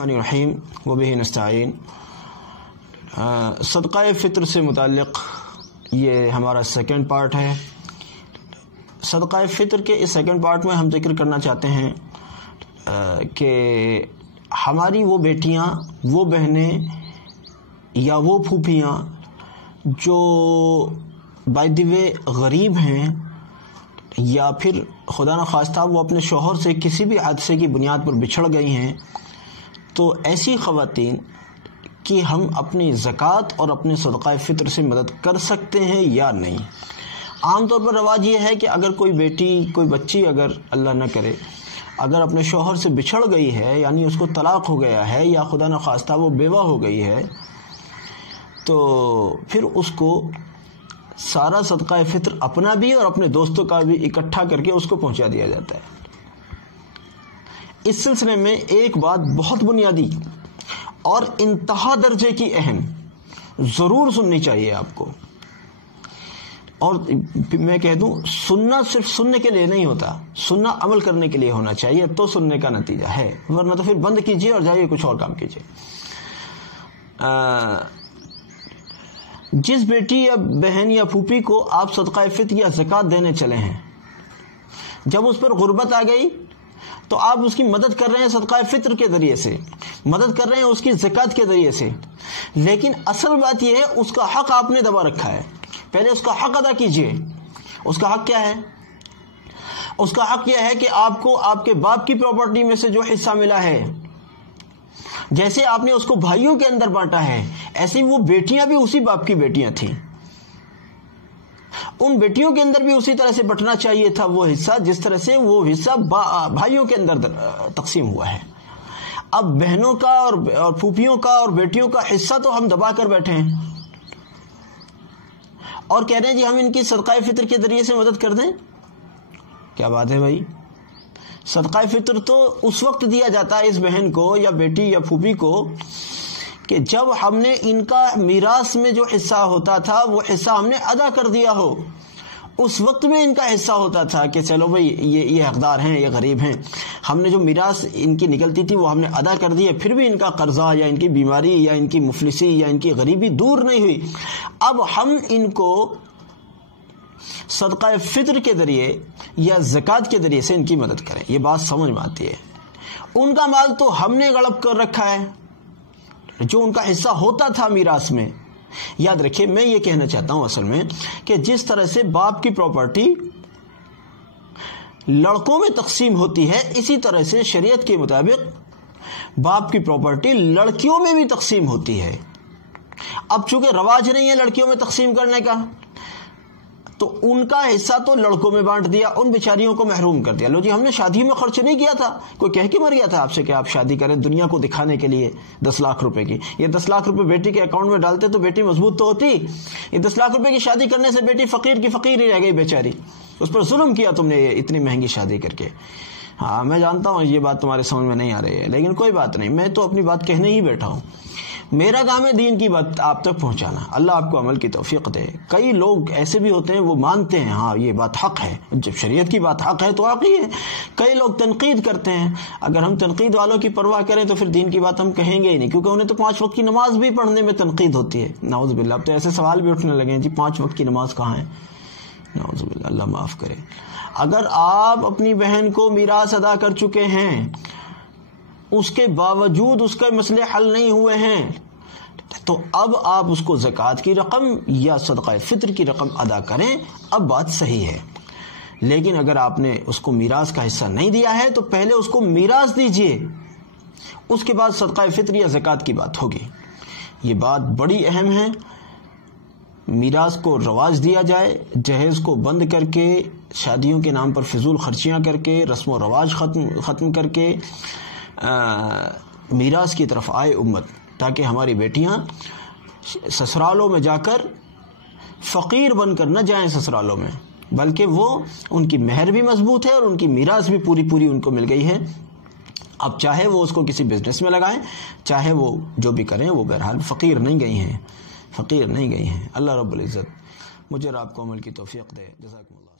रहीम व बिही नस्तईन। सदक़ा फ़ितर से मुताल्लिक़ ये हमारा सेकंड पार्ट है। सदक़ा फ़ितर के इस सेकंड पार्ट में हम जिक्र करना चाहते हैं कि हमारी वो बेटियां, वो बहनें या वो फूफियां जो बाय द वे गरीब हैं या फिर खुदा न खास्ता वो अपने शौहर से किसी भी हादसे की बुनियाद पर बिछड़ गई हैं, तो ऐसी ख़वातीन कि हम अपनी ज़कात और अपने सदक़ा फ़ितर से मदद कर सकते हैं या नहीं। आम तौर पर रवाज ये है कि अगर कोई बेटी, कोई बच्ची अगर अल्लाह न करे अगर अपने शौहर से बिछड़ गई है, यानी उसको तलाक़ हो गया है या खुदा न खास्ता वो बेवा हो गई है, तो फिर उसको सारा सदक़ा फ़ितर अपना भी और अपने दोस्तों का भी इकट्ठा करके उसको पहुंचा दिया जाता है। इस सिलसिले में एक बात बहुत बुनियादी और इंतहा दर्जे की अहम ज़रूर सुननी चाहिए आपको, और मैं कह दूं सुनना सिर्फ सुनने के लिए नहीं होता, सुनना अमल करने के लिए होना चाहिए, तो सुनने का नतीजा है, वरना तो फिर बंद कीजिए और जाइए कुछ और काम कीजिए। जिस बेटी या बहन या फूफी को आप सदक़ा फ़ितर या ज़कात देने चले हैं, जब उस पर गुर्बत आ गई तो आप उसकी मदद कर रहे हैं सदक़ा फ़ितर के ज़रिए से, मदद कर रहे हैं उसकी ज़कात के ज़रिए से, लेकिन असल बात यह है उसका हक़ आपने दबा रखा है। पहले उसका हक़ अदा कीजिए। उसका हक़ क्या है? उसका हक़ यह है कि आपको आपके बाप की प्रॉपर्टी में से जो हिस्सा मिला है, जैसे आपने उसको भाइयों के अंदर बांटा है, ऐसी वो बेटियां भी उसी बाप की बेटियां थीं, उन बेटियों के अंदर भी उसी तरह से बंटना चाहिए था वो हिस्सा जिस तरह से वो हिस्सा भाइयों के अंदर तकसीम हुआ है। अब बहनों का और फूफियों का और बेटियों का हिस्सा तो हम दबा कर बैठे हैं और कह रहे हैं जी हम इनकी सदक़ा फ़ितर के जरिए से मदद कर दें। क्या बात है भाई, सदक़ा फ़ितर तो उस वक्त दिया जाता है इस बहन को या बेटी या फूफी को कि जब हमने इनका मीरास में जो हिस्सा होता था वो हिस्सा हमने अदा कर दिया हो। उस वक्त में इनका हिस्सा होता था कि चलो भाई ये हकदार हैं, ये गरीब हैं, हमने जो मीरास इनकी निकलती थी वो हमने अदा कर दी है, फिर भी इनका कर्जा या इनकी बीमारी या इनकी मुफलिसी या इनकी गरीबी दूर नहीं हुई। अब हम इनको सदक़ा फ़ितर के ज़रिए या ज़कात के ज़रिए से इनकी मदद करें। ये बात समझ में आती है। उनका माल तो हमने गड़प कर रखा है, जो उनका हिस्सा होता था मीरास में। याद रखिए, मैं ये कहना चाहता हूं असल में कि जिस तरह से बाप की प्रॉपर्टी लड़कों में तकसीम होती है, इसी तरह से शरीयत के मुताबिक बाप की प्रॉपर्टी लड़कियों में भी तकसीम होती है। अब चूंकि रवाज नहीं है लड़कियों में तकसीम करने का, तो उनका हिस्सा तो लड़कों में बांट दिया, उन बेचारियों को महरूम कर दिया। लो जी, हमने शादी में खर्च नहीं किया था, कोई कह के मर गया था आपसे कि आप शादी करें दुनिया को दिखाने के लिए 10 लाख रुपए की। ये 10 लाख रुपए बेटी के अकाउंट में डालते तो बेटी मजबूत तो होती। ये 10 लाख रुपए की शादी करने से बेटी फकीर की फकीर ही रह गई बेचारी, उस पर जुल्म किया तुमने इतनी महंगी शादी करके। हाँ, मैं जानता हूँ ये बात तुम्हारे समझ में नहीं आ रही है, लेकिन कोई बात नहीं, मैं तो अपनी बात कहने ही बैठा हूँ। मेरा काम है दीन की बात आप तक पहुंचाना। अल्लाह आपको अमल की तौफीक दे। कई लोग ऐसे भी होते हैं वो मानते हैं हाँ ये बात हक है, जब शरीयत की बात हक है तो हक ही है। कई लोग तनकीद करते हैं, अगर हम तनकीद वालों की परवाह करें तो फिर दीन की बात हम कहेंगे ही नहीं, क्योंकि उन्हें तो 5 वक्त की नमाज भी पढ़ने में तनकीद होती है। नाउज़ बिल्लाह, अब तो ऐसे सवाल भी उठने लगे हैं जी 5 वक्त की नमाज कहाँ है। नाउज़ बिल्लाह, अल्लाह माफ़ करे। अगर आप अपनी बहन को मीरास अदा कर चुके हैं, उसके बावजूद उसके मसले हल नहीं हुए हैं, तो अब आप उसको ज़कात की रकम या सदक़ा फ़ितर की रकम अदा करें, अब बात सही है। लेकिन अगर आपने उसको मीरास का हिस्सा नहीं दिया है तो पहले उसको मीरास दीजिए, उसके बाद सदक़ा फ़ितर या ज़कात की बात होगी। ये बात बड़ी अहम है। मीरास को रवाज दिया जाए, जहेज़ को बंद करके, शादियों के नाम पर फिजूल खर्चियाँ करके, रस्म व रवाज ख़त्म करके मीरास की तरफ आए उम्मत, ताकि हमारी बेटियां ससुरालों में जाकर फ़कीर बनकर न जाएं ससुरालों में, बल्कि वो उनकी महर भी मजबूत है और उनकी मीरास भी पूरी पूरी उनको मिल गई है। अब चाहे वो उसको किसी बिजनेस में लगाएं, चाहे वो जो भी करें, वो बहरहाल फ़कीर नहीं गई हैं, फ़कीर नहीं गई हैं। अल्लाह रब्बुल इज़्ज़त मुझे और आपको अमल की तौफीक दे। जज़ाकुमुल्लाह।